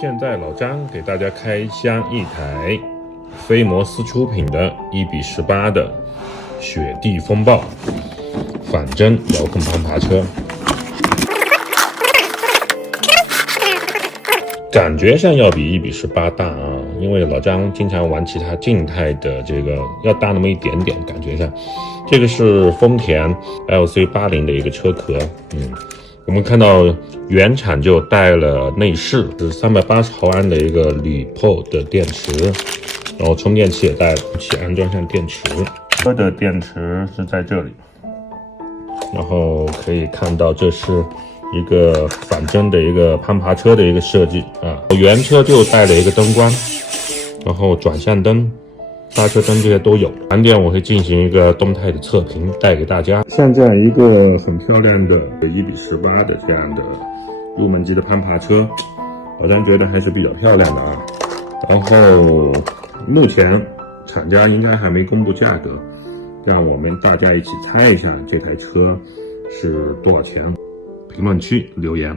现在老张给大家开箱一台飞摩斯出品的1:18的雪地风暴反针遥控攀爬车，感觉上要比1:18大啊，因为老张经常玩其他静态的，这个要大那么一点点，感觉上。这个是丰田 LC80的一个车壳，我们看到原厂就带了内饰，是380毫安的一个铝 PO 的电池，然后充电器也带了，一起安装上电池。车的电池是在这里，然后可以看到这是一个反针的一个攀爬车的一个设计啊。原车就带了一个灯光，然后转向灯、刹车灯这些都有。晚点我会进行一个动态的测评带给大家。像这样一个很漂亮的1:18的这样的入门级的攀爬车，老张觉得还是比较漂亮的啊。然后目前厂家应该还没公布价格，让我们大家一起猜一下这台车是多少钱，评论区留言。